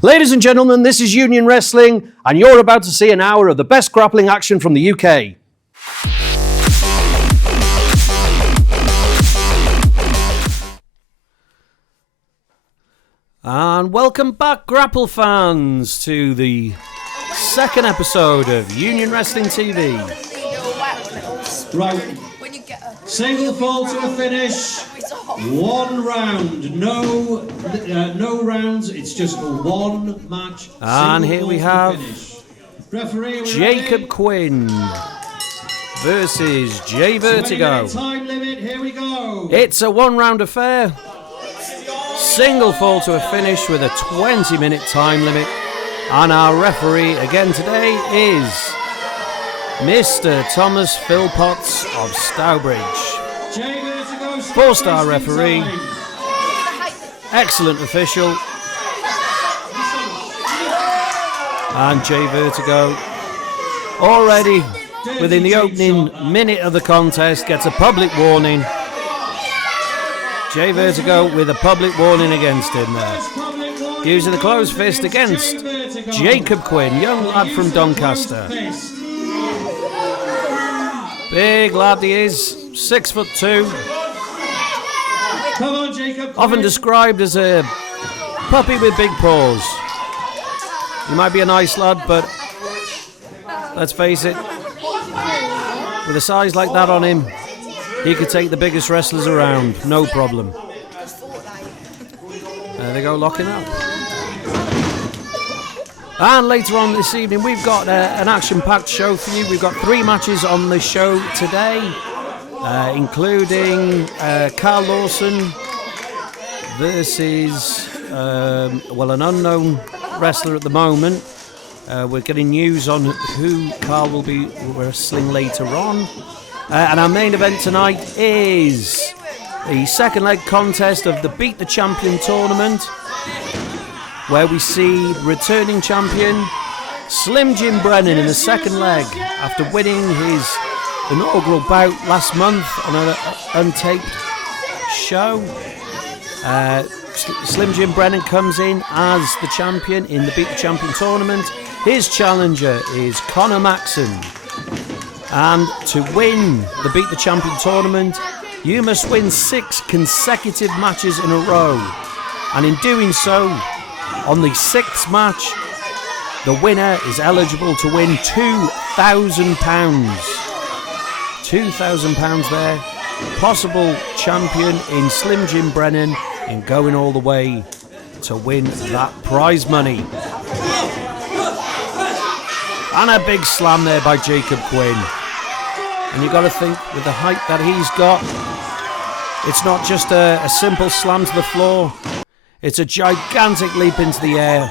Ladies and gentlemen, this is Union Wrestling, and you're about to see an hour of the best grappling action from the UK. And welcome back, Grapple fans, to the second episode of Union Wrestling TV. Right, single fall to a finish, 1 round, no rounds, it's just a 1 match. And here we have Referee, Jacob Quinn versus Vertigo. Time limit, here we go. It's a 1 round affair. Single fall to a finish with a 20-minute time limit. And our referee again today is Mr. Thomas Philpotts of Stourbridge. 4-star referee, excellent official, and Vertigo already within the opening minute of the contest gets a public warning. Vertigo with a public warning against him there. Using the closed fist against Jacob Quinn, young lad from Doncaster. Big lad he is, 6'2". Come on, Jacob. Often described as a puppy with big paws. He might be a nice lad, but let's face it, with a size like that on him, he could take the biggest wrestlers around, no problem. There they go, locking up. And later on this evening, we've got an action-packed show for you. We've got 3 matches on the show today, including Karl Lawson versus, an unknown wrestler at the moment. We're getting news on who Karl will be wrestling later on. And our main event tonight is the second leg contest of the Beat the Champion tournament, where we see returning champion Slim Jim Brennan in the second leg after winning his inaugural bout last month on an untaped show. Slim Jim Brennan comes in as the champion in the Beat the Champion tournament. His challenger is Connor Maxon. And to win the Beat the Champion tournament, you must win 6 consecutive matches in a row. And in doing so, on the 6th match, the winner is eligible to win £2,000. £2,000 there. Possible champion in Slim Jim Brennan in going all the way to win that prize money. And a big slam there by Jacob Quinn. And you've got to think, with the height that he's got, it's not just a simple slam to the floor. It's a gigantic leap into the air,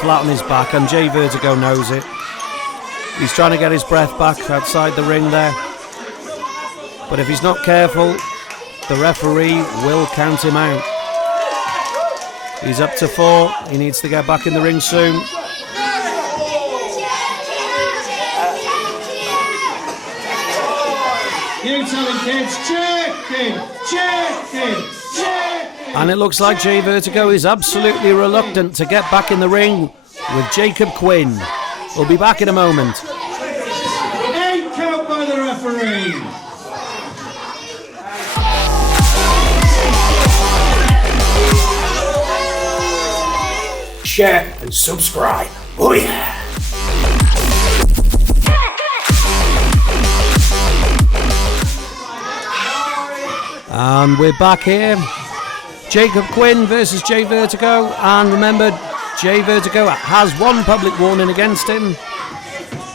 flat on his back, and Vertigo knows it. He's trying to get his breath back outside the ring there. But if he's not careful, the referee will count him out. He's up to 4. He needs to get back in the ring soon. You tell him, kids, check him. And it looks like Vertigo is absolutely reluctant to get back in the ring with Jacob Quinn. We'll be back in a moment. 8 count by the referee. Share and subscribe. Oh yeah. And we're back here. Jacob Quinn versus Vertigo. And remember, Vertigo has 1 public warning against him.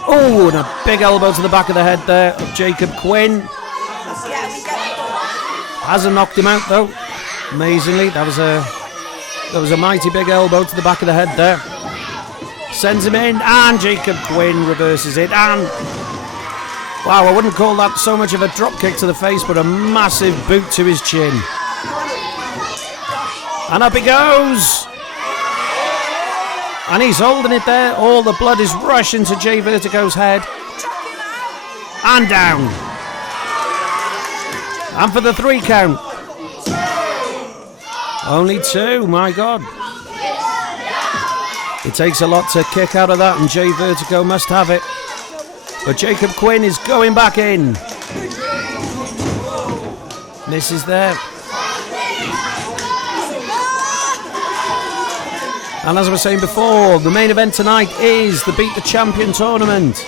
Oh, and a big elbow to the back of the head there of Jacob Quinn. Hasn't knocked him out though. Amazingly, that was a mighty big elbow to the back of the head there. Sends him in, and Jacob Quinn reverses it. And wow, I wouldn't call that so much of a drop kick to the face, but a massive boot to his chin. And up he goes. And he's holding it there. All the blood is rushing to Vertigo's head. And down. And for the 3 count. Only 2, my God. It takes a lot to kick out of that, and Jay Vertigo must have it. But Jacob Quinn is going back in. Misses there. And as I was saying before, the main event tonight is the Beat the Champion tournament.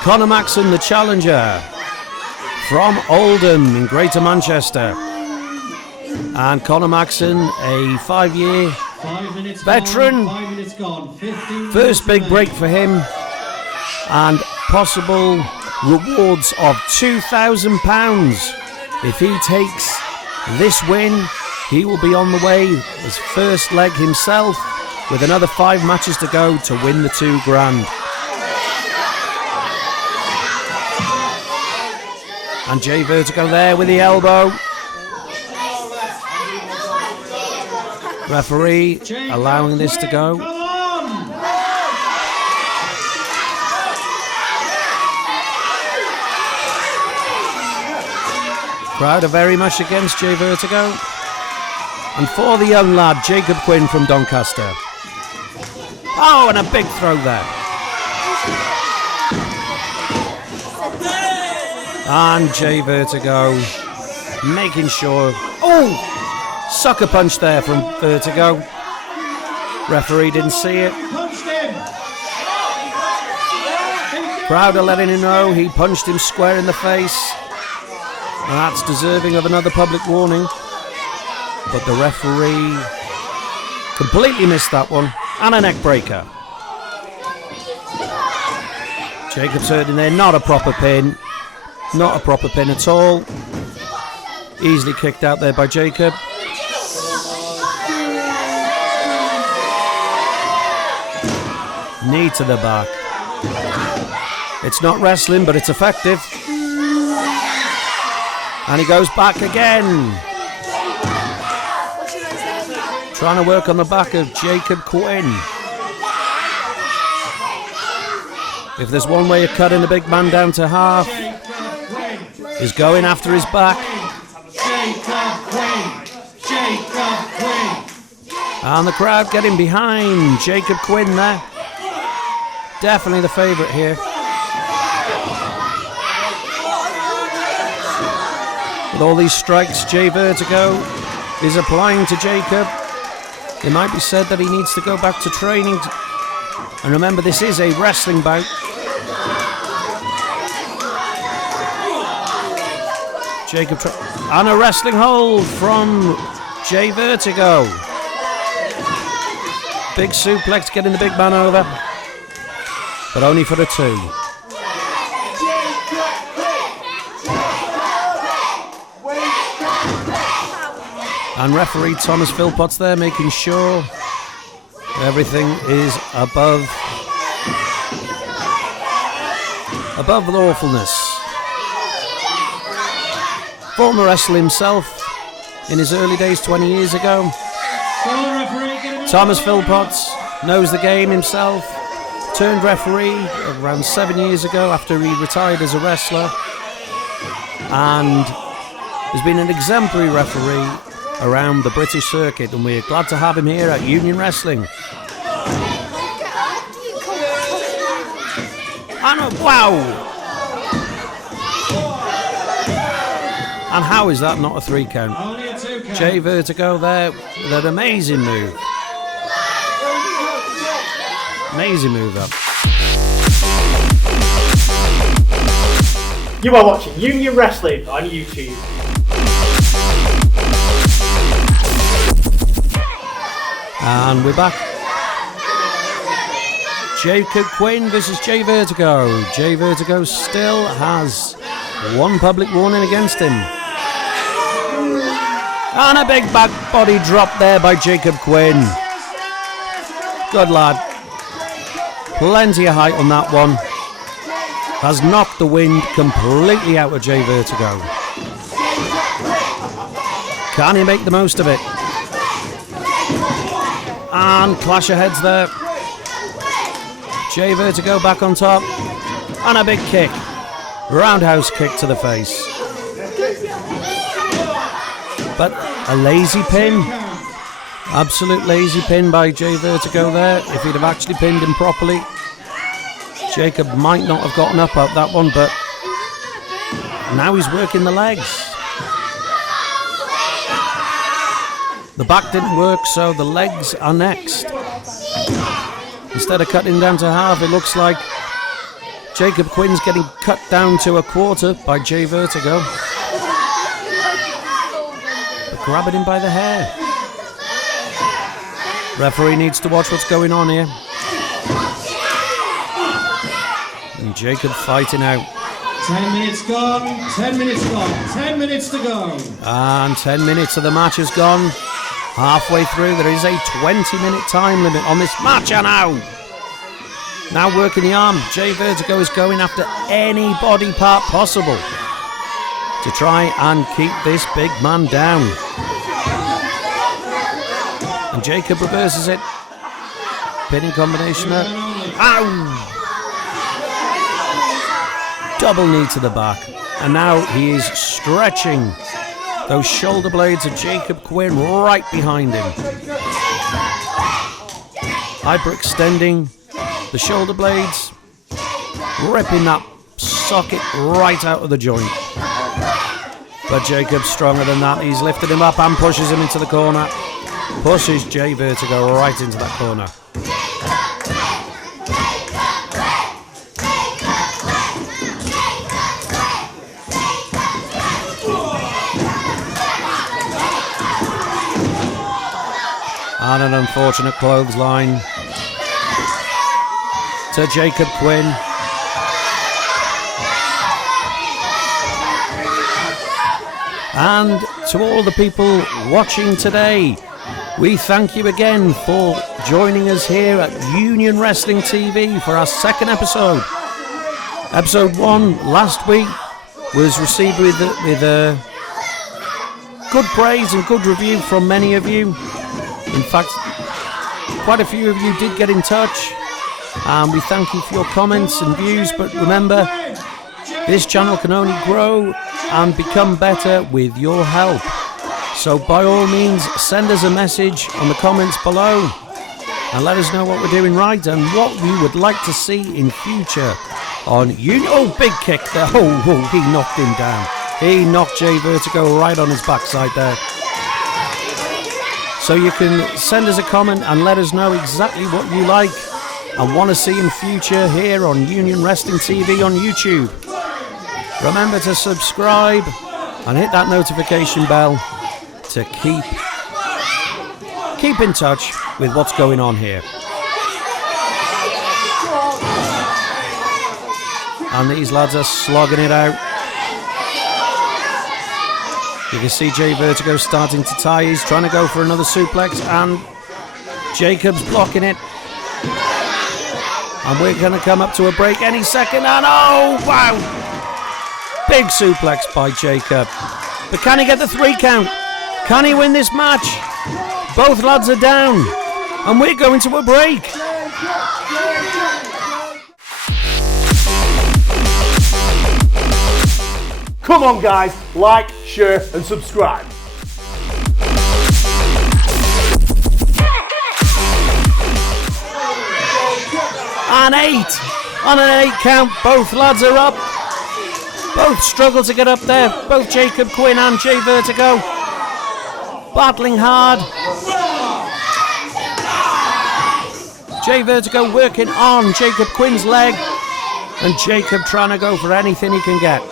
Conor Maxon, the challenger, from Oldham in Greater Manchester. And Conor Maxon, a 5-year veteran. 5 minutes gone. 15 First big break for him. And possible rewards of £2,000. If he takes this win, he will be on the way, his first leg himself, with another 5 matches to go to win the £2,000. And Jay Vertigo there with the elbow. Referee allowing this to go. Crowd are very much against Jay Vertigo. And for the young lad, Jacob Quinn from Doncaster. Oh, and a big throw there. And Jay Vertigo making sure. Oh, sucker punch there from Vertigo. Referee didn't see it. Crowd are letting him know he punched him square in the face. And that's deserving of another public warning. But the referee completely missed that one. And a neck breaker. Jacob's hurt in there, not a proper pin. Not a proper pin at all. Easily kicked out there by Jacob. Knee to the back. It's not wrestling, but it's effective. And he goes back again. Trying to work on the back of Jacob Quinn. If there's one way of cutting the big man down to half, is going after his back. And the crowd getting behind Jacob Quinn there. Definitely the favourite here. With all these strikes Jay Vertigo is applying to Jacob, it might be said that he needs to go back to training. And remember, this is a wrestling bout. Jacob and a wrestling hold from Jay Vertigo. Big suplex getting the big man over, but only for a 2. And referee Thomas Philpotts there making sure everything is above the awfulness. Former wrestler himself in his early days 20 years ago. Thomas Philpotts knows the game himself. Turned referee around 7 years ago after he retired as a wrestler. And has been an exemplary referee around the British circuit, and we're glad to have him here at Union Wrestling. And wow! And how is that not a 3 count? Jay Vertigo there with an amazing move. Amazing move up. You are watching Union Wrestling on YouTube. And we're back. Jacob Quinn versus Jay Vertigo. Jay Vertigo still has 1 public warning against him. And a big back body drop there by Jacob Quinn. Good lad. Plenty of height on that one. Has knocked the wind completely out of Jay Vertigo. Can he make the most of it? And clash of heads there. Jay Vertigo back on top. And a big kick. Roundhouse kick to the face. But a lazy pin. Absolute lazy pin by Jay Vertigo there. If he'd have actually pinned him properly, Jacob might not have gotten up out that one, but now he's working the legs. The back didn't work, so the legs are next. Instead of cutting down to half, it looks like Jacob Quinn's getting cut down to a quarter by Jay Vertigo. But grabbing him by the hair. Referee needs to watch what's going on here. And Jacob fighting out. 10 minutes gone, 10 minutes gone, 10 minutes to go. And 10 minutes of the match is gone. Halfway through, there is a 20-minute time limit on this match. And now working the arm. Jay Vertigo is going after any body part possible to try and keep this big man down. And Jacob reverses it. Pinning combination there. Ow! Double knee to the back. And now he is stretching those shoulder blades of Jacob Quinn right behind him. Hyperextending the shoulder blades, ripping that socket right out of the joint. But Jacob's stronger than that. He's lifted him up and pushes him into the corner. Pushes Jay Vertigo right into that corner. And an unfortunate clothesline to Jacob Quinn. And to all the people watching today, we thank you again for joining us here at Union Wrestling TV for our second episode. Episode 1 last week was received with good praise and good review from many of you. In fact, quite a few of you did get in touch, and we thank you for your comments and views. But remember, this channel can only grow and become better with your help. So by all means, send us a message on the comments below and let us know what we're doing right and what you would like to see in future on Union. Oh, big kick there. Oh, he knocked him down. He knocked Jay Vertigo right on his backside there. So you can send us a comment and let us know exactly what you like and want to see in future here on Union Wrestling TV on YouTube. Remember to subscribe and hit that notification bell to keep in touch with what's going on here. And these lads are slogging it out. You can see Jay Vertigo starting to tie. He's trying to go for another suplex and Jacob's blocking it. And we're going to come up to a break any second. And oh, wow! Big suplex by Jacob. But can he get the 3 count? Can he win this match? Both lads are down. And we're going to a break. Come on guys, like, share and subscribe. And 8. On an 8 count, both lads are up. Both struggle to get up there. Both Jacob Quinn and Jay Vertigo battling hard. Jay Vertigo working on Jacob Quinn's leg. And Jacob trying to go for anything he can get.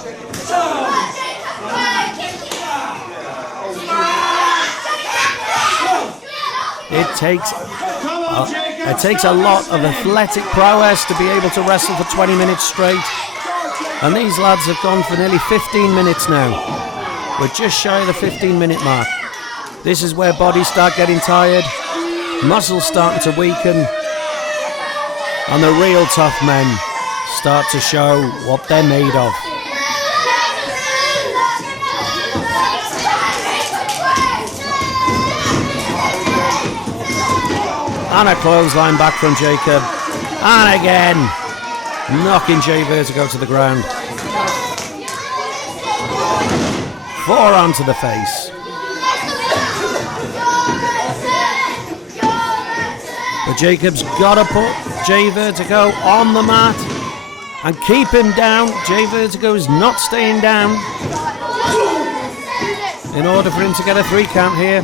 It takes a lot of athletic prowess to be able to wrestle for 20 minutes straight. And these lads have gone for nearly 15 minutes now. We're just shy of the 15-minute mark. This is where bodies start getting tired, muscles starting to weaken, and the real tough men start to show what they're made of. And a clothesline back from Jacob. And again, knocking Jay Vertigo to the ground. Forearm to the face. But Jacob's got to put Jay Vertigo on the mat and keep him down. Jay Vertigo is not staying down in order for him to get a 3 count here.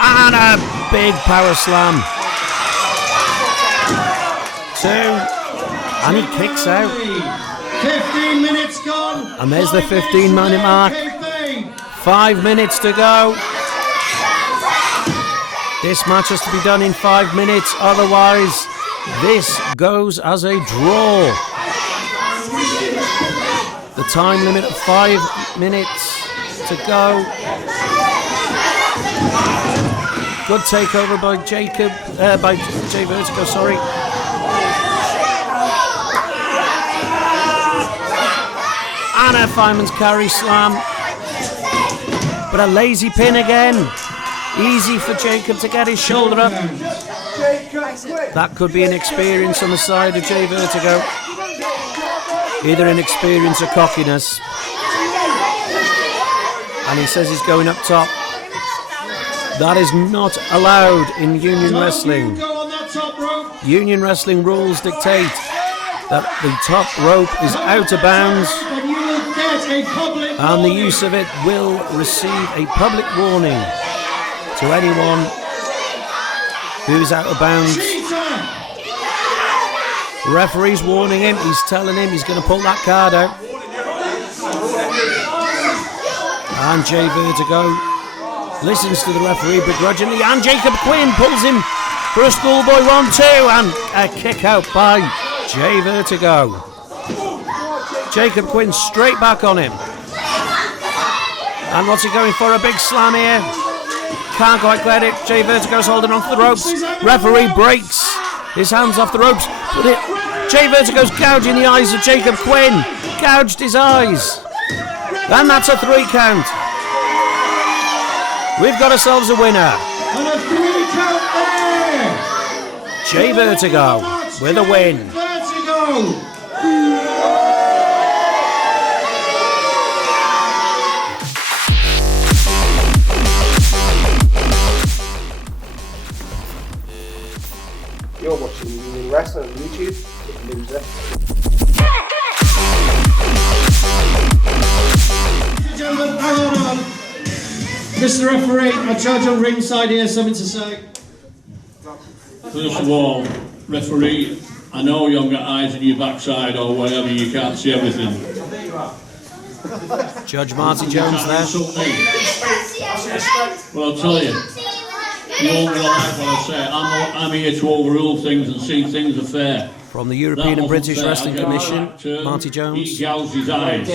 And a big power slam. 2. And he kicks out. 15 minutes gone. And there's the 15-minute mark. 5 minutes to go. This match has to be done in 5 minutes, otherwise this goes as a draw. The time limit of 5 minutes to go. Good takeover by Jay Vertigo, sorry. And a fireman's carry slam. But a lazy pin again. Easy for Jacob to get his shoulder up. That could be an experience on the side of Jay Vertigo. Either inexperience or cockiness. And he says he's going up top. That is not allowed in Union Wrestling. Union Wrestling rules dictate that the top rope is out of bounds, and the use of it will receive a public warning to anyone who is out of bounds. The referee's warning him, he's telling him he's going to pull that card out. And Jay Vertigo listens to the referee begrudgingly, and Jacob Quinn pulls him for a schoolboy 1-2, and a kick out by Jay Vertigo. Jacob Quinn straight back on him. And what's he going for? A big slam here. Can't quite get it. Jay Vertigo's holding on to the ropes. Referee breaks his hands off the ropes. But Jay Vertigo's gouging the eyes of Jacob Quinn. Gouged his eyes. And that's a 3 count. We've got ourselves a winner. And a 3 count there. Jay Vertigo with a win. Vertigo. You're watching Union Wrestling on YouTube, loser. Gentlemen, hang on. Mr. Referee, my judge on ringside here, something to say. First of all, referee, I know you haven't got eyes in your backside or whatever, you can't see everything. Judge Marty Jones there. Well, I'll tell you, you won't realise what I say. I'm here to overrule things and see things are fair. From the European and British Wrestling Commission, Marty Jones. He gouged his eyes.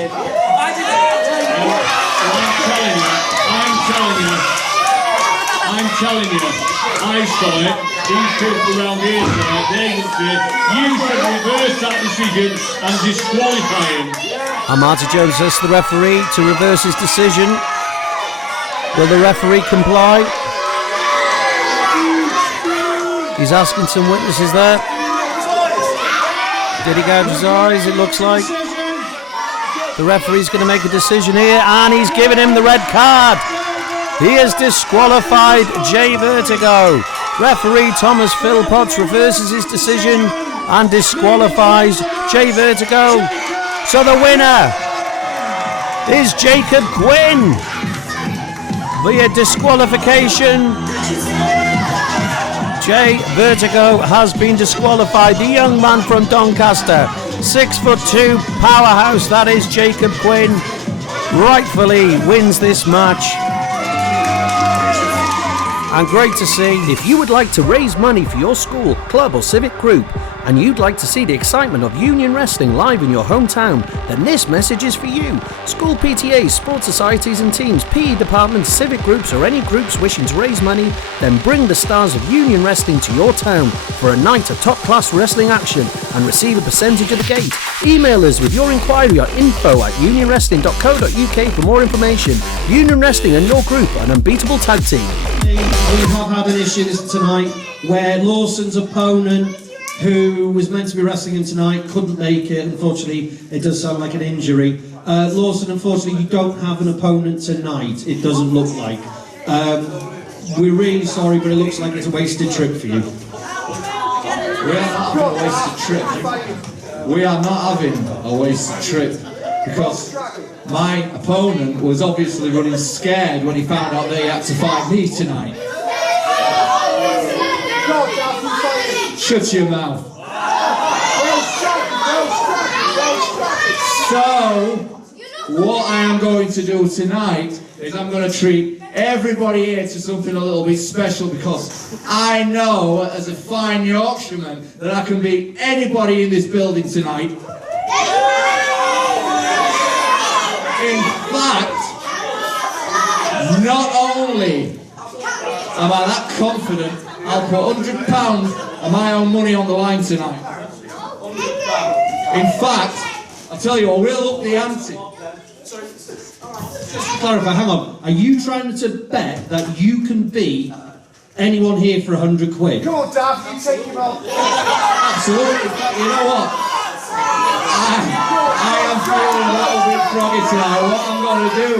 I'm telling you, I saw it. These people around here saw it. They didn't see it. You should reverse that decision and disqualify him. And Marty Jones says to the referee to reverse his decision. Will the referee comply? He's asking some witnesses there. Did he gouge his eyes? It looks like. The referee's going to make a decision here, and he's giving him the red card. He has disqualified Jay Vertigo. Referee Thomas Philpotts reverses his decision and disqualifies Jay Vertigo. So the winner is Jacob Quinn via disqualification. Jay Vertigo has been disqualified. The young man from Doncaster, 6'2" powerhouse, that is Jacob Quinn, rightfully wins this match. And great to see. If you would like to raise money for your school, club or civic group, and you'd like to see the excitement of Union Wrestling live in your hometown, then this message is for you. School PTAs, sports societies and teams, PE departments, civic groups or any groups wishing to raise money, then bring the stars of Union Wrestling to your town for a night of top-class wrestling action and receive a percentage of the gate. Email us with your inquiry at info@unionwrestling.co.uk for more information. Union Wrestling and your group, an unbeatable tag team. We have had an issue tonight where Lawson's opponent, who was meant to be wrestling him tonight, couldn't make it. Unfortunately, it does sound like an injury. Lawson, unfortunately, you don't have an opponent tonight, it doesn't look like. we're really sorry, but it looks like it's a wasted trip for you. We are not having a wasted trip. We are not having a wasted trip because my opponent was obviously running scared when he found out that he had to fight me tonight. Shut your mouth. So, what I am going to do tonight is I'm going to treat everybody here to something a little bit special because I know as a fine Yorkshireman that I can beat anybody in this building tonight. In fact, not only am I that confident, I'll put £100 of my own money on the line tonight. In fact, I'll tell you what, we'll up the ante. Just to clarify, hang on. Are you trying to bet that you can beat anyone here for 100 quid? Come on, Dav, you take him out. Absolutely. You know what? I am feeling a little bit froggy tonight. What I'm going to do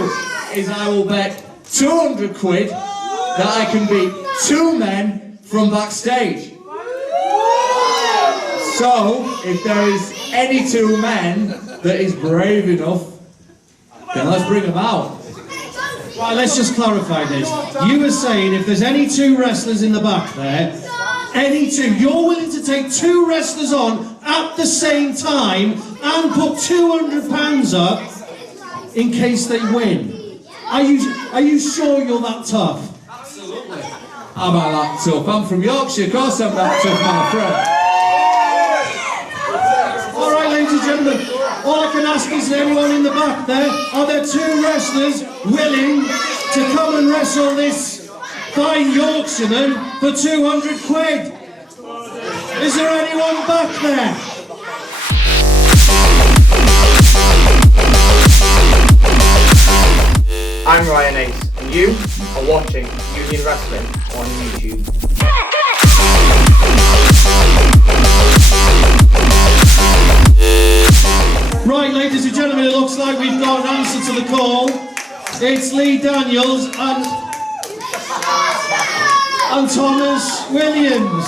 is I will bet 200 quid that I can beat 2 men from backstage. So, if there is any 2 men that is brave enough, then let's bring them out. Right, let's just clarify this. You were saying if there's any 2 wrestlers in the back there, any 2, you're willing to take 2 wrestlers on at the same time and put £200 up in case they win. Are you sure you're that tough? Absolutely. Am I that tough? I'm from Yorkshire, of course I'm that tough, my friend. Alright, ladies and gentlemen, all I can ask is anyone in the back there, are there 2 wrestlers willing to come and wrestle this fine Yorkshireman for 200 quid? Is there anyone back there? I'm Ryan Ace, and you are watching Union Wrestling on YouTube. Right, ladies and gentlemen, it looks like we've got an answer to the call. It's Lee Daniels and Thomas Williams.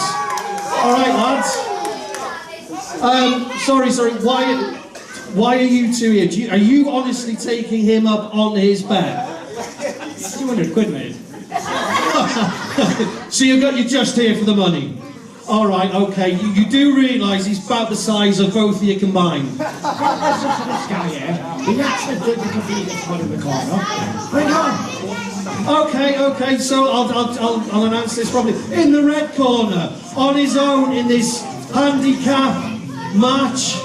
All right, lads. Sorry. Why are you 2 here? Are you honestly taking him up on his bet? 200 quid, mate. So you're just here for the money. All right, okay. You do realise he's about the size of both of you combined. This guy here, he actually did the convenience one in the corner. Bring on! Okay. So I'll announce this properly. In the red corner, on his own in this handicap match,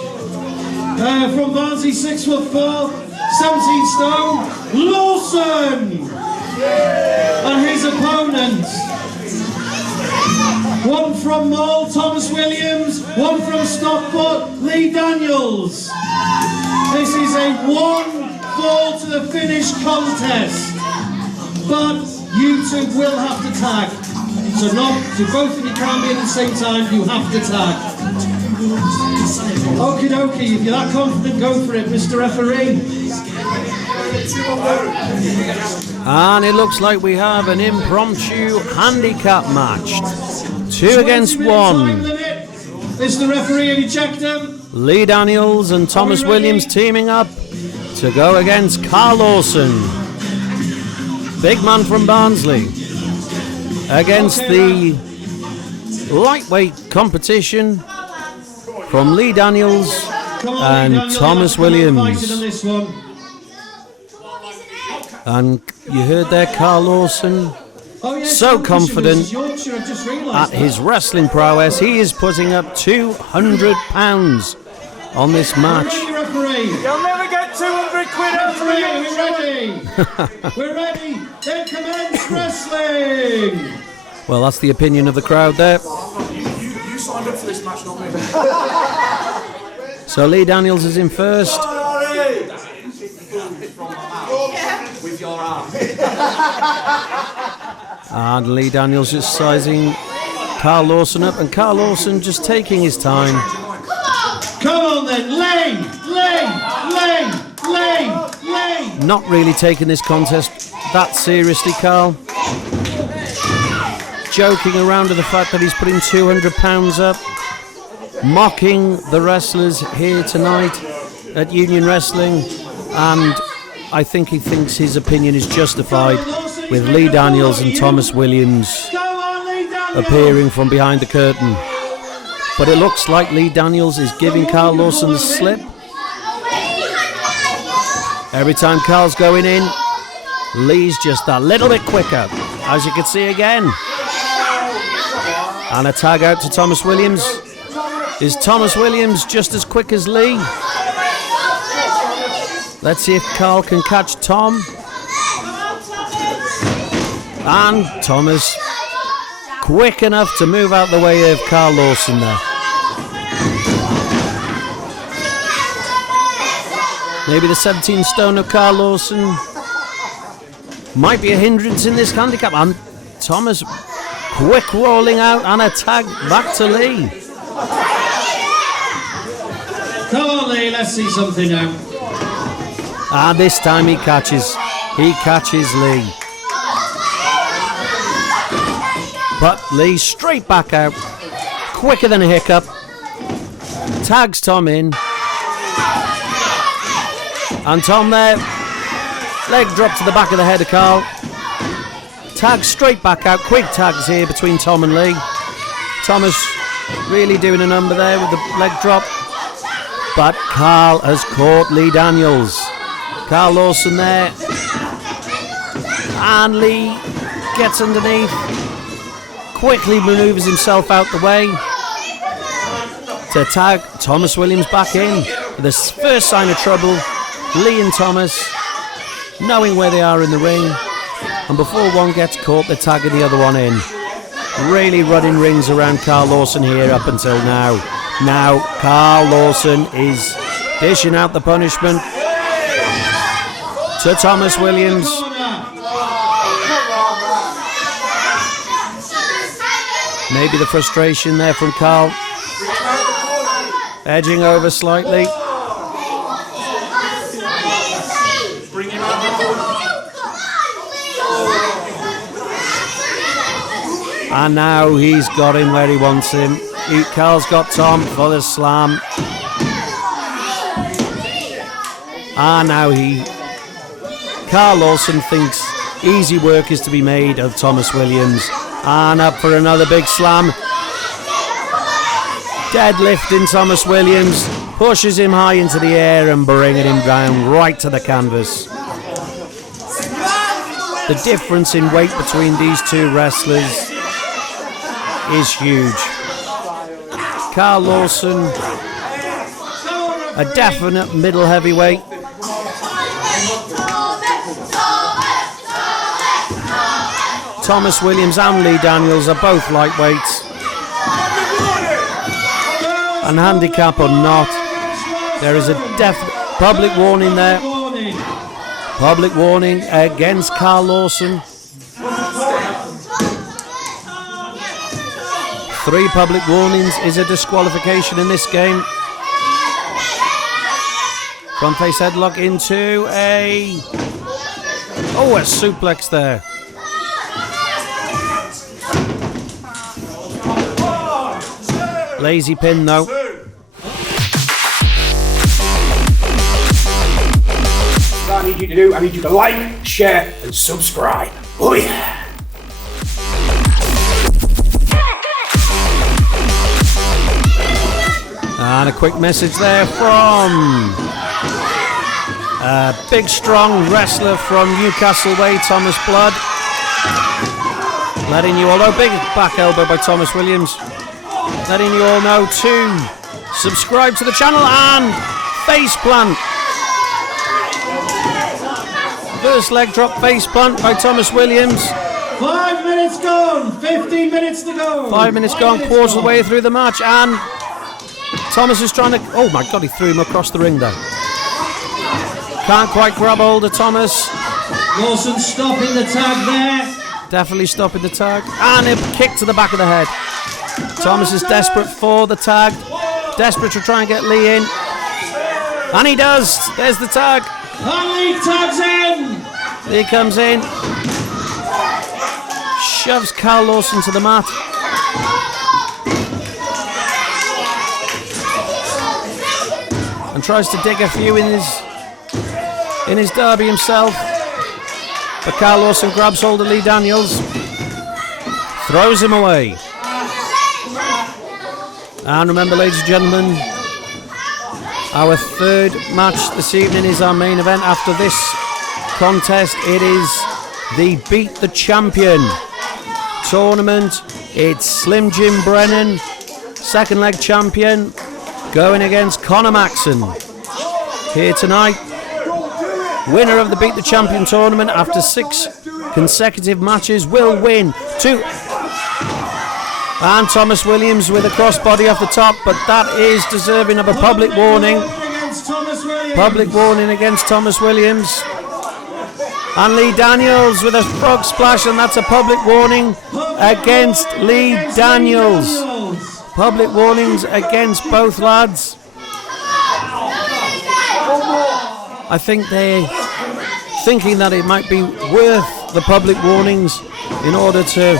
from Barnsley, 6'4", 17 stone, Lawson, and his opponent. One from Mull, Thomas Williams. One from Stockport, Lee Daniels. This is a 1-fall to the finish contest. But you 2 will have to tag. So both of you can't be at the same time, you have to tag. Okie dokie, if you're that confident, go for it, Mr. Referee. And it looks like we have an impromptu handicap match. 2 against 1. Mr. Referee, have you checked them? Lee Daniels and Thomas Williams teaming up to go against Karl Lawson, big man from Barnsley, against the lightweight competition from Lee Daniels and Thomas Williams. And you heard there, Karl Lawson, so confident at his wrestling prowess. He is putting up £200 on this match. You'll never get 200 quid out of me. We're ready. Then commence wrestling. Well, that's the opinion of the crowd there. You signed up for this match, not me. So Lee Daniels is in first. With your arm. And Lee Daniels just sizing Karl Lawson up, and Karl Lawson just taking his time. Come on then, Lane! Not really taking this contest that seriously, Karl. joking around with the fact that he's putting 200 pounds up, mocking the wrestlers here tonight at Union Wrestling, and I think he thinks his opinion is justified with Lee Daniels and Thomas Williams appearing from behind the curtain. But it looks like Lee Daniels is giving Karl Lawson the slip. Every time Karl's going in, Lee's just a little bit quicker, as you can see again. And a tag out to Thomas Williams. Is Thomas Williams just as quick as Lee? Let's see if Karl can catch Tom. And Thomas quick enough to move out the way of Karl Lawson there. Maybe the 17 stone of Karl Lawson might be a hindrance in this handicap. And Thomas quick rolling out and a tag back to Lee. Come on, Lee, let's see something now. And this time he catches Lee. But Lee straight back out, quicker than a hiccup, tags Tom in, and Tom there, leg drop to the back of the head of Karl, tags straight back out, quick tags here between Tom and Lee. Thomas really doing a number there with the leg drop, but Karl has caught Lee Daniels. Karl Lawson there, and Lee gets underneath, quickly manoeuvres himself out the way to tag Thomas Williams back in. For the first sign of trouble, Lee and Thomas knowing where they are in the ring, and before one gets caught, they're tagging the other one in. Really running rings around Karl Lawson here up until now. Now Karl Lawson is dishing out the punishment to Thomas Williams. Maybe the frustration there from Karl. Edging over slightly. And now he's got him where he wants him. Karl's got Tom for the slam. And now Karl Lawson thinks easy work is to be made of Thomas Williams. And up for another big slam. Deadlifting Thomas Williams, pushes him high into the air and bringing him down right to the canvas. The difference in weight between these two wrestlers is huge. Karl Lawson, a definite middle heavyweight. Thomas Williams and Lee Daniels are both lightweights. And handicap or not, there is a definite public warning there. Public warning against Karl Lawson. 3 public warnings is a disqualification in this game. Front face headlock into a suplex there. Lazy pin though. What I need you to do, I need you to like, share and subscribe. Oh yeah! And a quick message there from a big strong wrestler from Newcastle way, Thomas Blood. Letting you all know, big back elbow by Thomas Williams. Letting you all know to subscribe to the channel and face plant. First leg drop face plant by Thomas Williams. 5 minutes gone, 15 minutes to go. 5 minutes gone, quarter of the way through the match, and Thomas is trying to... Oh my God, he threw him across the ring there. Can't quite grab hold of Thomas. Lawson stopping the tag there. Definitely stopping the tag. And a kick to the back of the head. Thomas is desperate for the tag. Desperate to try and get Lee in. And he does. There's the tag. And Lee tags in. Lee comes in. shoves Karl Lawson to the mat. And tries to dig a few in his derby himself. But Karl Lawson grabs hold of Lee Daniels, throws him away. And remember, ladies and gentlemen, our third match this evening is our main event. After this contest, it is the Beat the Champion tournament. It's Slim Jim Brennan, second leg champion, going against Conor Maxon here tonight. Winner of the Beat the Champion tournament after 6 consecutive matches will win two. And Thomas Williams with a crossbody off the top, but that is deserving of a public warning. Public warning against Thomas Williams. And Lee Daniels with a frog splash, and that's a public warning against Lee Daniels. Public warnings against both lads. I think they're thinking that it might be worth the public warnings in order to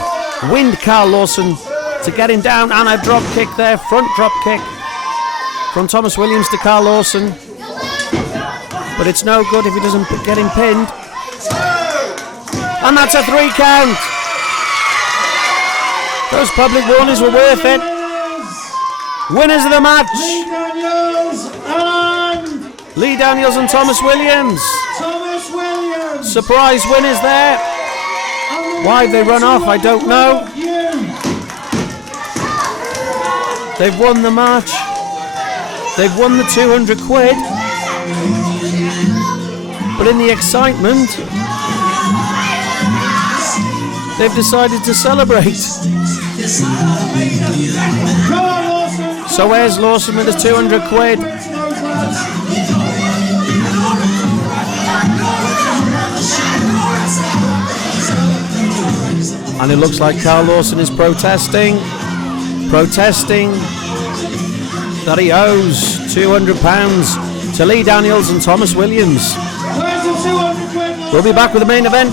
wind Karl Lawson to get him down, and a drop kick there, front drop kick from Thomas Williams to Karl Lawson. But it's no good if he doesn't get him pinned. And that's a 3 count. Those public warnings were worth it. Winners of the match, Lee Daniels and Thomas Williams. Surprise winners there. Why they run off, I don't know. They've won the match. They've won the 200 quid. But in the excitement, they've decided to celebrate. So where's Lawson with his 200 quid? And it looks like Karl Lawson is protesting that he owes £200 to Lee Daniels and Thomas Williams. We'll be back with the main event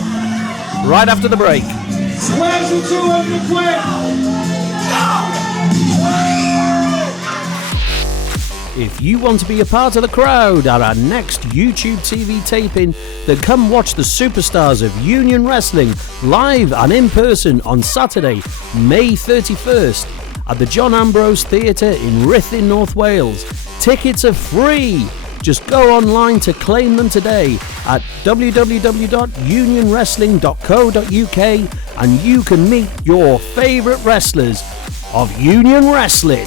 right after the break. Where's the 200 quid? If you want to be a part of the crowd at our next YouTube TV taping, then come watch the superstars of Union Wrestling live and in person on Saturday, May 31st at the John Ambrose Theatre in Ruthin, North Wales. Tickets are free. Just go online to claim them today at www.unionwrestling.co.uk and you can meet your favourite wrestlers of Union Wrestling.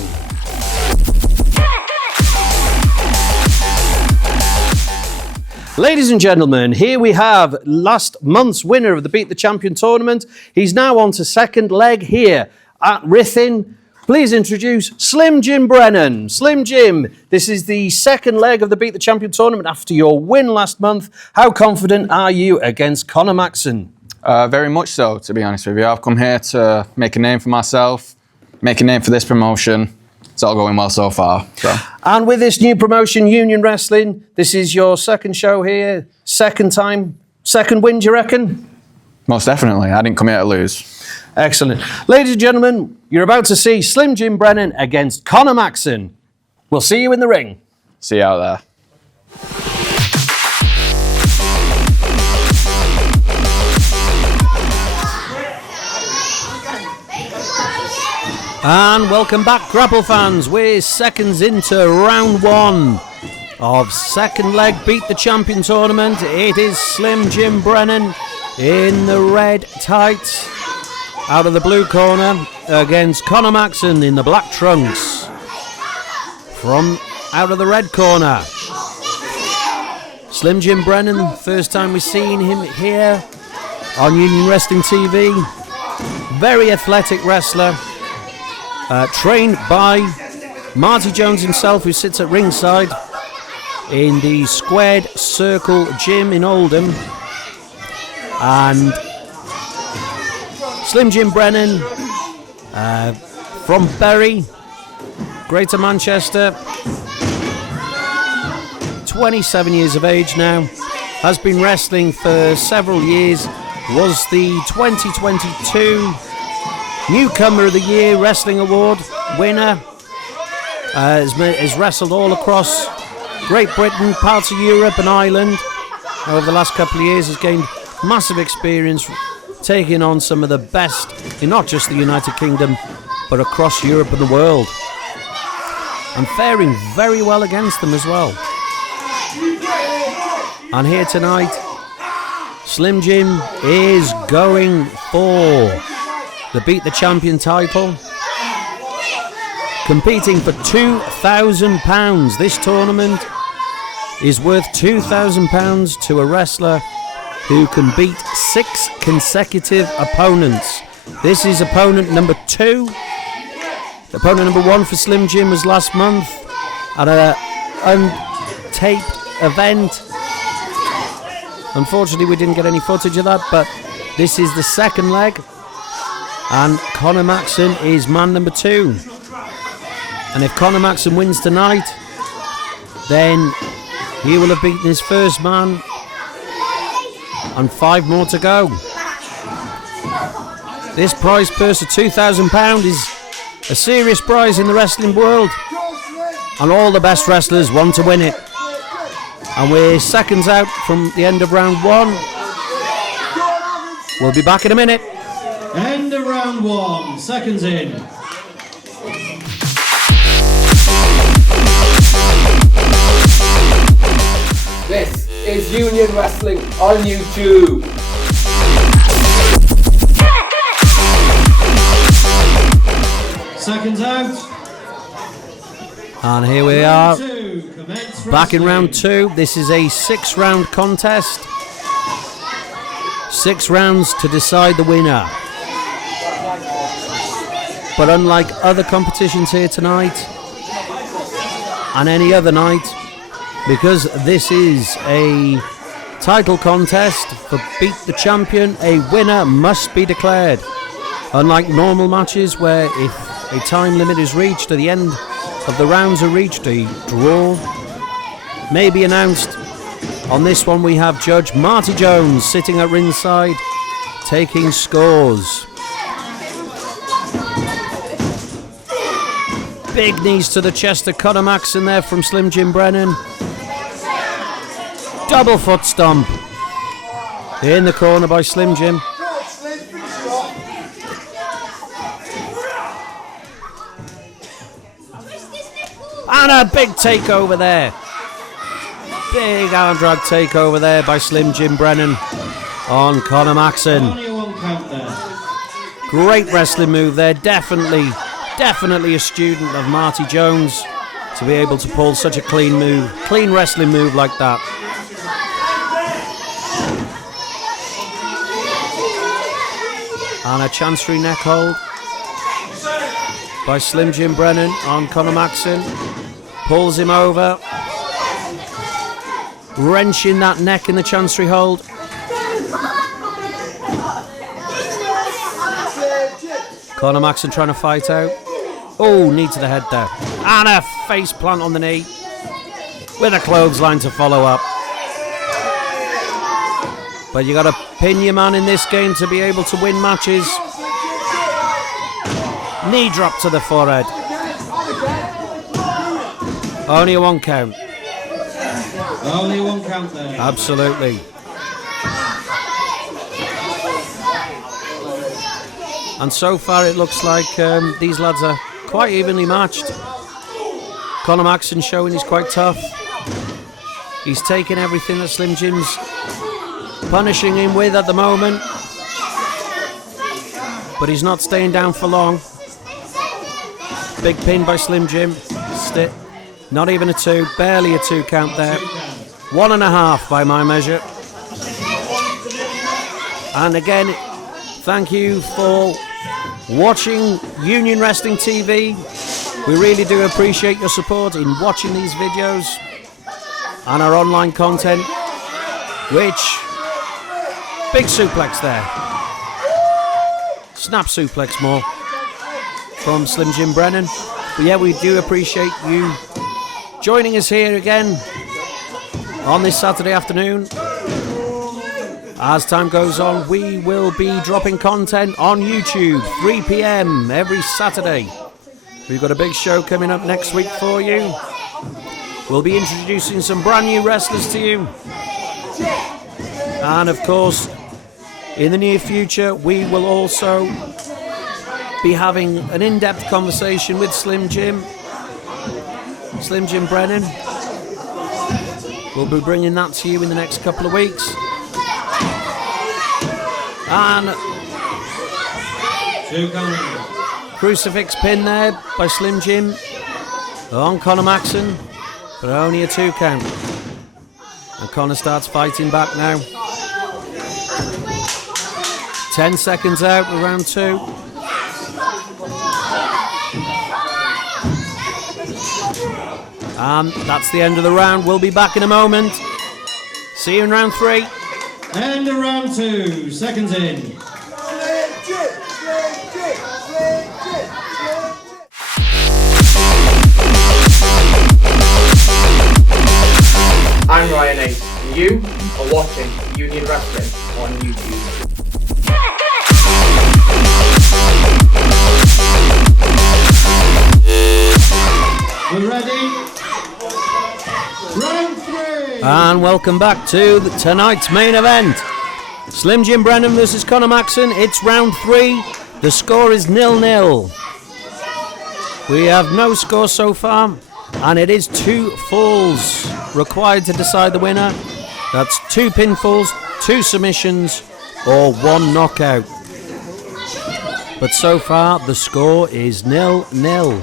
Ladies and gentlemen, here we have last month's winner of the Beat the Champion tournament. He's now on to second leg here at Ruthin. Please introduce Slim Jim Brennan. Slim Jim, this is the second leg of the Beat the Champion tournament after your win last month. How confident are you against Conor Maxon? Very much so, to be honest with you. I've come here to make a name for myself, make a name for this promotion. It's all going well so far. So. And with this new promotion, Union Wrestling, this is your second show here, second win, do you reckon? Most definitely. I didn't come here to lose. Excellent. Ladies and gentlemen, you're about to see Slim Jim Brennan against Conor Maxon. We'll see you in the ring. See you out there. And welcome back, Grapple fans. We're seconds into round one of second leg Beat the Champion tournament. It is Slim Jim Brennan in the red tights out of the blue corner against Conor Maxon in the black trunks from out of the red corner. Slim Jim Brennan, first time we've seen him here on Union Wrestling TV. Very athletic wrestler. Trained by Marty Jones himself, who sits at ringside in the Squared Circle Gym in Oldham. And Slim Jim Brennan from Bury, Greater Manchester, 27 years of age now, has been wrestling for several years, was the 2022 Newcomer of the Year Wrestling Award winner. Has wrestled all across Great Britain, parts of Europe and Ireland. Over the last couple of years has gained massive experience taking on some of the best in not just the United Kingdom but across Europe and the world, and faring very well against them as well. And here tonight, Slim Jim is going for the Beat the Champion title, competing for £2,000. This tournament is worth £2,000 to a wrestler who can beat 6 consecutive opponents. This is opponent number 2. Opponent number 1 for Slim Jim was last month at an untaped event. Unfortunately, we didn't get any footage of that, but this is the second leg, and Conor Maxon is man number 2. And if Conor Maxon wins tonight, then he will have beaten his first man, and 5 more to go. This prize purse of £2,000 is a serious prize in the wrestling world, and all the best wrestlers want to win it. And we're seconds out from the end of round 1. We'll be back in a minute. End of round 1, seconds in. This is Union Wrestling on YouTube. Seconds out. And here we are, Commence back in wrestling. round 2. This is a 6-round contest. 6 rounds to decide the winner. But unlike other competitions here tonight, and any other night, because this is a title contest for Beat the Champion, a winner must be declared. Unlike normal matches where if a time limit is reached or the end of the rounds are reached, a draw may be announced. On this one we have Judge Marty Jones sitting at ringside taking scores. Big knees to the chest of Conor Maxon there from Slim Jim Brennan. Double foot stomp in the corner by Slim Jim. And a big takeover there. Big arm drag takeover there by Slim Jim Brennan on Conor Maxon. Only a 1 count there. Great wrestling move there. Definitely a student of Marty Jones to be able to pull such a clean wrestling move like that. And a chancery neck hold by Slim Jim Brennan on Conor Maxon. Pulls him over, wrenching that neck in the chancery hold. Conor Maxon trying to fight out. Oh, knee to the head there. And a face plant on the knee with a clothesline to follow up. But you got to pin your man in this game to be able to win matches. Knee drop to the forehead. Only a 1 count. Only a 1 count there. Absolutely. And so far it looks like these lads are quite evenly matched. Conor Maxon showing he's quite tough. He's taking everything that Slim Jim's punishing him with at the moment. But he's not staying down for long. Big pin by Slim Jim. Not even a 2, barely a 2 count there. 1.5 by my measure. And again, thank you for watching Union Wrestling TV. We really do appreciate your support in watching these videos and our online content. Which, big suplex there. Snap suplex more from Slim Jim Brennan. But yeah, we do appreciate you joining us here again on this Saturday afternoon. As time goes on, we will be dropping content on YouTube, 3 p.m. every Saturday. We've got a big show coming up next week for you. We'll be introducing some brand new wrestlers to you. And of course, in the near future, we will also be having an in-depth conversation with Slim Jim Brennan. We'll be bringing that to you in the next couple of weeks. And crucifix pin there by Slim Jim on Conor Maxon, but only a 2 count. And Conor starts fighting back now. 10 seconds out of round 2. And that's the end of the round. We'll be back in a moment. See you in round 3. End of round 2, seconds in. I'm Ryan Ace, and you are watching Union Wrestling on YouTube. We're ready. Round 3. And welcome back to tonight's main event. Slim Jim Brennan versus Conor Maxon. It's round 3. The score is 0-0. We have no score so far, and it is 2 falls required to decide the winner. That's 2 pinfalls, 2 submissions, or 1 knockout. But so far, the score is 0-0.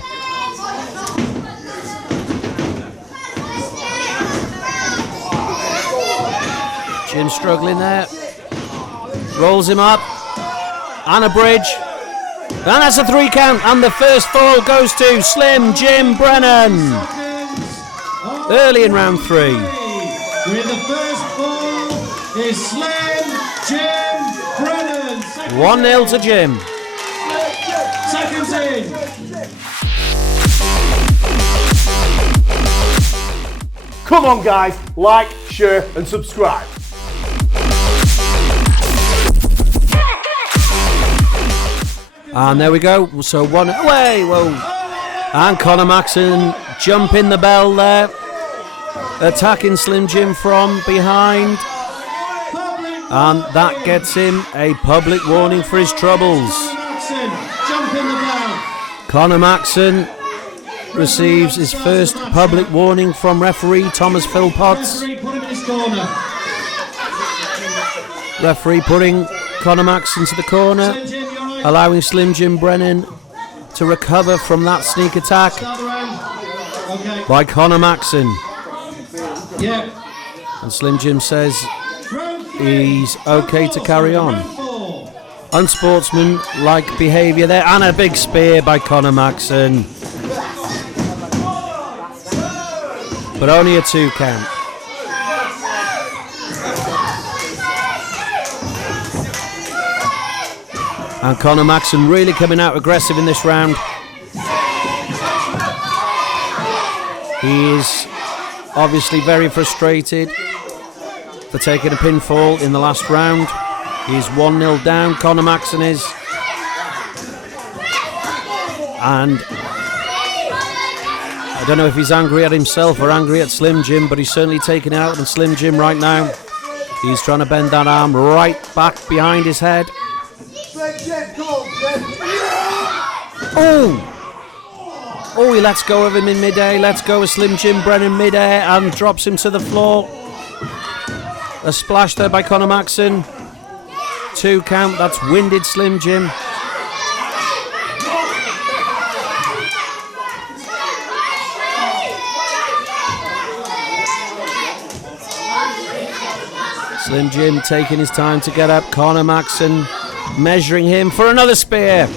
Jim struggling there. Rolls him up. And a bridge. And that's a 3 count. And the first fall goes to Slim Jim Brennan. Early in round 3. With the first fall is Slim Jim Brennan. 1-0 to Jim. Seconds in. Come on, guys, like, share, and subscribe. And there we go. So 1 away. Whoa. And Conor Maxon jumping the bell there. Attacking Slim Jim from behind. And that gets him a public warning for his troubles. Conor Maxon receives his first public warning from referee Thomas Philpotts. Referee putting Conor Maxon to the corner, allowing Slim Jim Brennan to recover from that sneak attack by Conor Maxon. And Slim Jim says he's okay to carry on. Unsportsmanlike behaviour there, and a big spear by Conor Maxon. But only a 2 count. And Conor Maxon really coming out aggressive in this round. He is obviously very frustrated for taking a pinfall in the last round. He's 1-0 down, Conor Maxon is. And I don't know if he's angry at himself or angry at Slim Jim, but he's certainly taking it out on Slim Jim right now. He's trying to bend that arm right back behind his head. Oh, he lets go of him in midair. Lets go of Slim Jim Brennan midair and drops him to the floor. A splash there by Conor Maxon. 2 count. That's winded Slim Jim. Slim Jim taking his time to get up. Conor Maxon measuring him for another spear.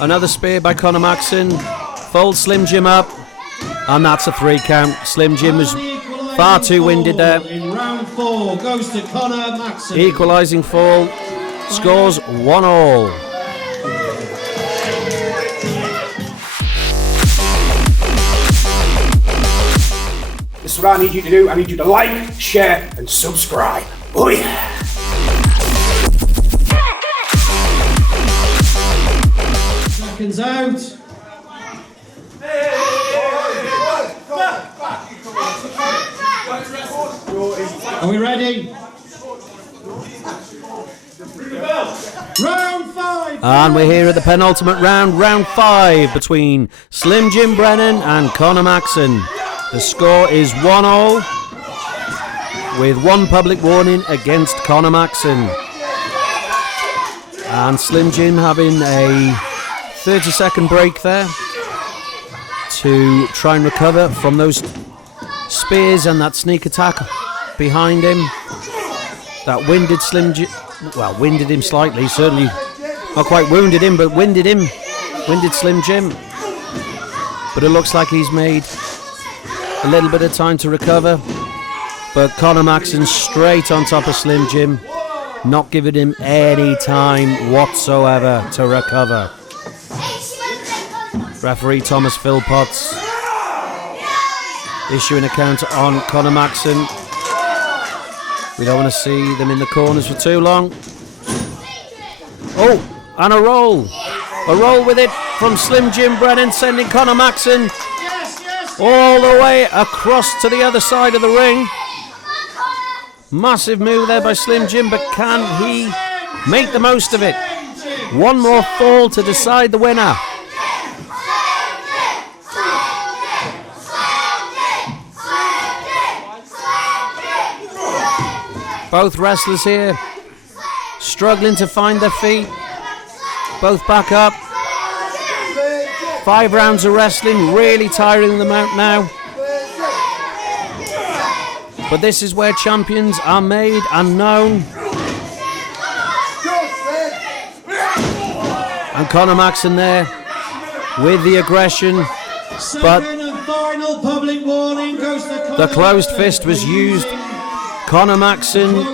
Another spear by Conor Maxon. Folds Slim Jim up. And that's a 3 count. Slim Jim was far too winded there. In round 4 goes to Conor Maxon. Equalising fall. Scores 1-1. This is what I need you to do. I need you to like, share, and subscribe. Oh yeah. Seconds out. Are we ready? Round 5. And we're here at the penultimate round, round 5, between Slim Jim Brennan and Conor Maxon. The score is 1-1, with one public warning against Conor Maxon. And Slim Jim having a 30-second break there to try and recover from those spears and that sneak attack behind him. That winded Slim Jim, well, winded him slightly, certainly not quite wounded him, but winded Slim Jim. But it looks like he's made a little bit of time to recover. But Conor Maxon straight on top of Slim Jim, not giving him any time whatsoever to recover. Referee Thomas Philpotts issuing a counter on Conor Maxon. We don't want to see them in the corners for too long. Oh, and a roll. A roll with it from Slim Jim Brennan, sending Conor Maxon all the way across to the other side of the ring. Massive move there by Slim Jim, but can he make the most of it? One more fall to decide the winner. Both wrestlers here struggling to find their feet. Both back up. 5 rounds of wrestling, really tiring them out now. But this is where champions are made and known. And Conor Maxon there with the aggression. But Second and final public warning goes to the closed fist was used. Conor Maxon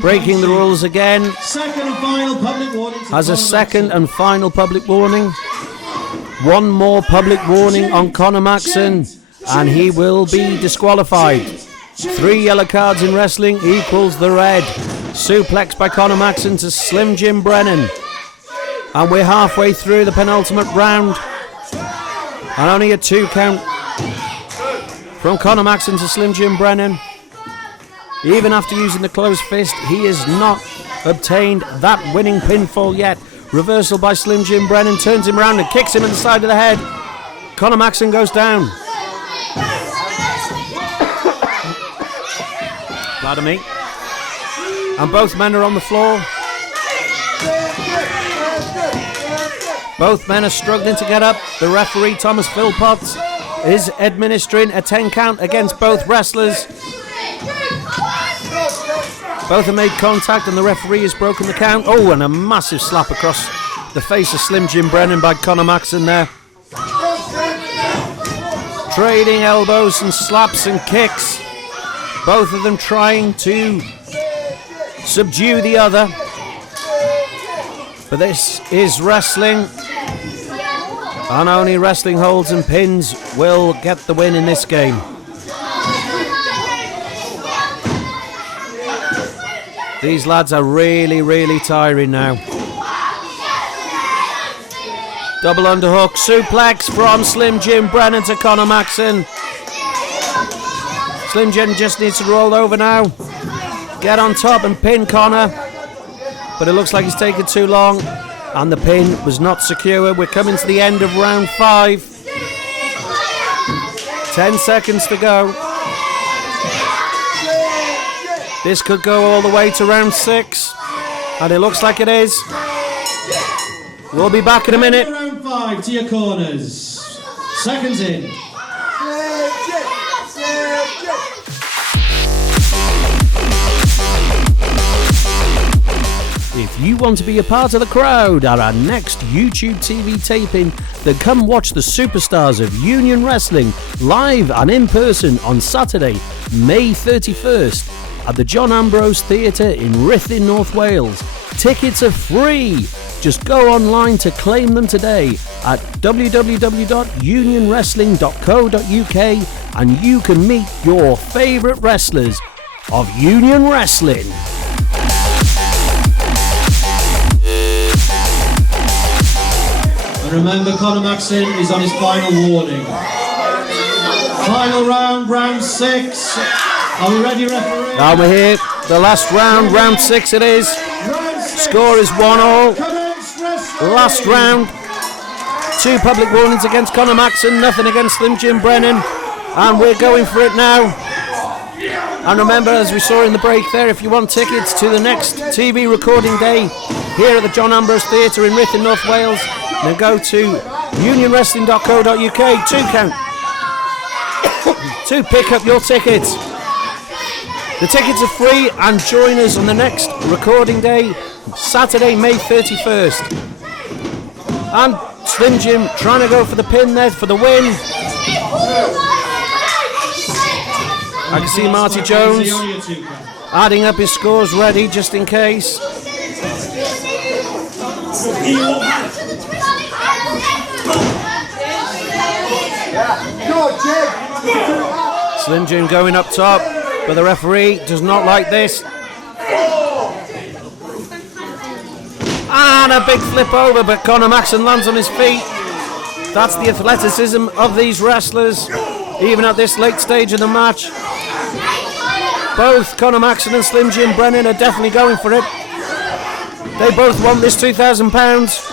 breaking the rules again. Second and final public warning. Has a second and final public warning. One more public warning on Conor Maxon, and he will be disqualified. 3 yellow cards in wrestling equals the red. Suplex by Conor Maxon to Slim Jim Brennan. And we're halfway through the penultimate round. And only a 2 count from Conor Maxon to Slim Jim Brennan. Even after using the closed fist, he has not obtained that winning pinfall yet. Reversal by Slim Jim Brennan, turns him around and kicks him in the side of the head. Conor Maxon goes down. Pardon me. And both men are on the floor. Both men are struggling to get up. The referee, Thomas Philpotts, is administering a 10 count against both wrestlers. Both have made contact and the referee has broken the count. Oh, and a massive slap across the face of Slim Jim Brennan by Conor Maxon there. Trading elbows and slaps and kicks. Both of them trying to subdue the other. But this is wrestling. And only wrestling holds and pins will get the win in this game. These lads are really, really tiring now. Double underhook suplex from Slim Jim Brennan to Conor Maxon. Slim Jim just needs to roll over now. Get on top and pin Conor. But it looks like he's taken too long. And the pin was not secure. We're coming to the end of round 5. 10 seconds to go. This could go all the way to round 6. And it looks like it is. We'll be back in a minute. Round 5 to your corners. Seconds in. If you want to be a part of the crowd at our next YouTube TV taping, then come watch the superstars of Union Wrestling live and in person on Saturday, May 31st at the John Ambrose Theatre in Ruthin, North Wales. Tickets are free. Just go online to claim them today at www.unionwrestling.co.uk and you can meet your favourite wrestlers of Union Wrestling. And remember, Conor Maxon is on his final warning. Final round, round 6. Are we ready, referee? Now we're here. The last round, round 6 it is. Score is 1-all. Last round. 2 public warnings against Conor Maxon, nothing against Slim Jim Brennan. And we're going for it now. And remember, as we saw in the break there, if you want tickets to the next TV recording day here at the John Ambrose Theatre in Ruthin, North Wales, then go to unionwrestling.co.uk. 2 count. To pick up your tickets. The tickets are free, and join us on the next recording day, Saturday, May 31st. And Slim Jim trying to go for the pin there for the win. I can see Marty Jones adding up his scores ready just in case. Slim Jim going up top, but the referee does not like this. And a big flip over, but Conor Maxon lands on his feet. That's the athleticism of these wrestlers, even at this late stage of the match. Both Conor Maxon and Slim Jim Brennan are definitely going for it. They both want this £2,000.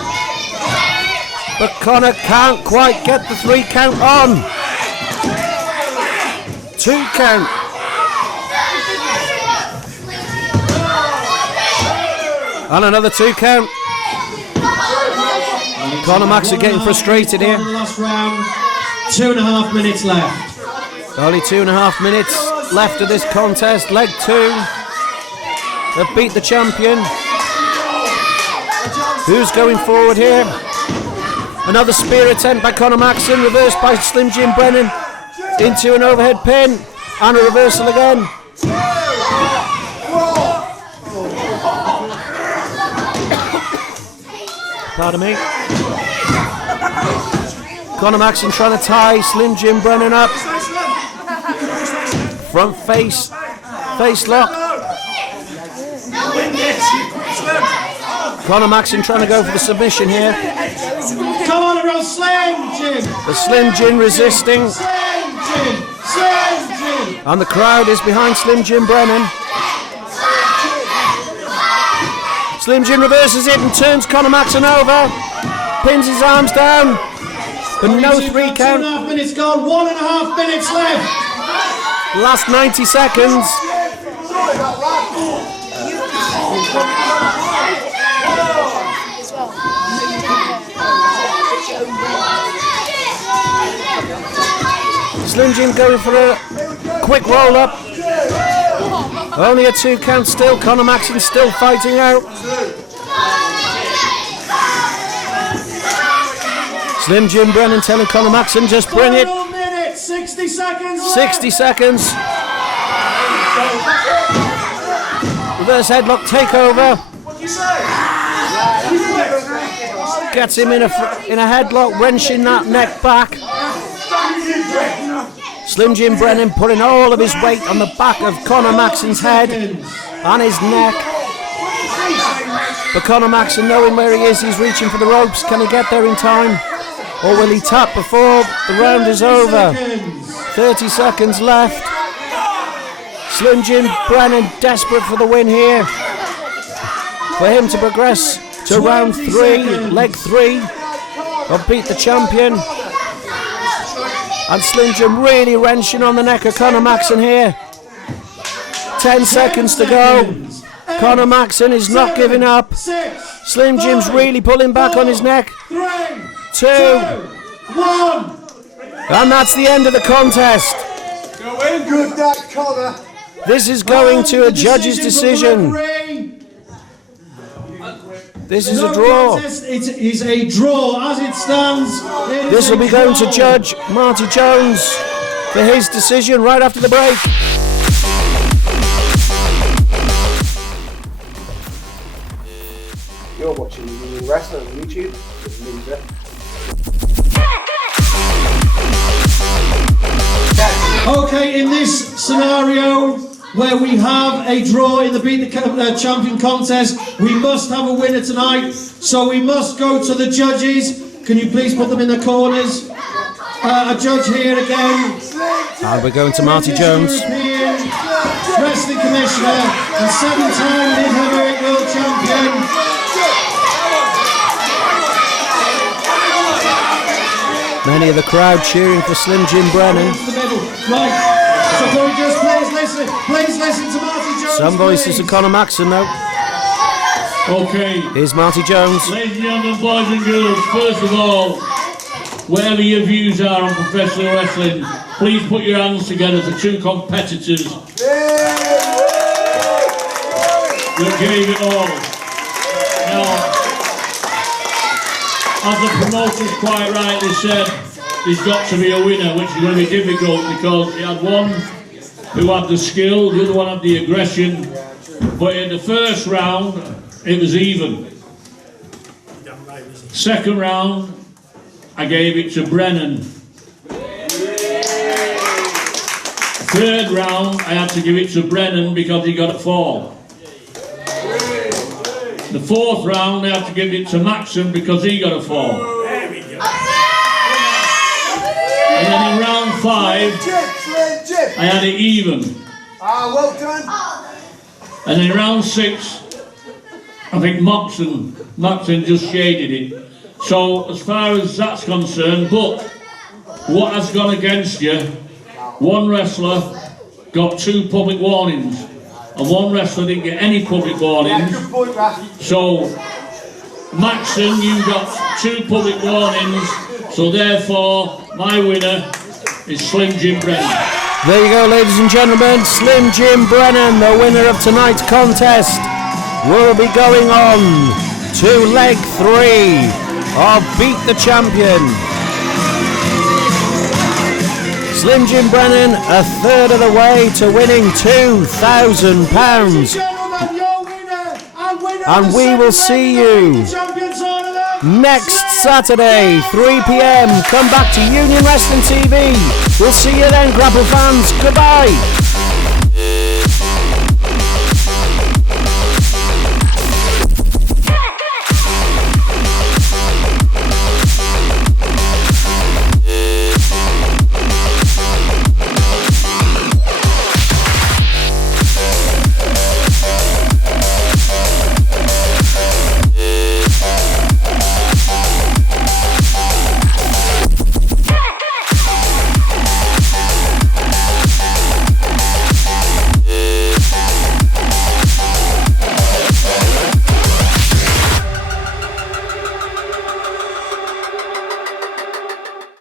But Conor can't quite get the 3 count on. 2 count. And another 2 count. Conor Maxon getting frustrated here. Last round, 2.5 minutes left. Only 2.5 minutes left of this contest. Leg 2. They've beat the champion. Who's going forward here? Another spear attempt by Conor Maxon, reversed by Slim Jim Brennan into an overhead pin, and a reversal again. Pardon me. Conor Maxon trying to tie Slim Jim Brennan up. Front face lock. Conor Maxon trying to go for the submission here. Come on around, Slim Jim! The Slim Jim resisting. Slim Jim! And the crowd is behind Slim Jim Brennan. Slim Jim reverses it and turns Conor Maxon over. Pins his arms down. But no 3 count. 2.5 minutes gone, 1.5 minutes left. Last 90 seconds. Slim Jim going for a quick roll up. Only a 2 count still. Conor Maxon still fighting out. Slim Jim Brennan telling Conor Maxon, just bring it. 1 minute, 60 seconds left. 60 seconds. Reverse headlock takeover. Gets him in a headlock, wrenching that neck back. Slim Jim Brennan putting all of his weight on the back of Conor Maxon's head and his neck. But Conor Maxon, knowing where he is, he's reaching for the ropes. Can he get there in time? Or will he tap before the round is over? 30 seconds left. Slim Jim Brennan desperate for the win here. For him to progress to round 3, leg 3, or beat the champion. And Slim Jim really wrenching on the neck of Conor Maxon here. 10 seconds to go. Conor Maxon is not giving up. Slim Jim's really pulling back on his neck. 3, 2, 1. And that's the end of the contest. Good that, Conor. This is going to a judge's decision. This is a draw. It is a draw as it stands. This will be going to Judge Marty Jones for his decision right after the break. You're watching Union Wrestling on YouTube with Loser. Okay, in this scenario, where we have a draw in the Beat the Champion contest. We must have a winner tonight, so we must go to the judges. Can you please put them in the corners? A judge here again. And we're going to Marty Jones. European Wrestling Commissioner and 7-time Mid Heavyweight World Champion. Many of the crowd cheering for Slim Jim Brennan. Right, so can we just please listen to Marty Jones. Some voices of Conor Maxon though. Okay. Here's Marty Jones. Ladies and gentlemen, boys and girls, first of all, whatever your views are on professional wrestling, please put your hands together for two competitors that gave it all. Now, as the promoters quite rightly said, there's got to be a winner, which is going to be difficult because you had one who had the skill, the other one had the aggression, but in the first round, it was even. Second round, I gave it to Brennan. Third round, I had to give it to Brennan because he got a fall. The fourth round, I had to give it to Maxon because he got a fall. And then in round 5, I had it even. Well done. And in round 6, I think Maxon just shaded it. So as far as that's concerned, but what has gone against you, one wrestler got 2 public warnings and one wrestler didn't get any public warnings. So Maxon, you got 2 public warnings, so therefore my winner is Slim Jim Brennan. There you go, ladies and gentlemen. Slim Jim Brennan, the winner of tonight's contest, will be going on to leg 3 of Beat the Champion. Slim Jim Brennan, a third of the way to winning £2,000. And we will see you next Saturday, 3 p.m. Come back to Union Wrestling TV. We'll see you then, Grapple fans. Goodbye.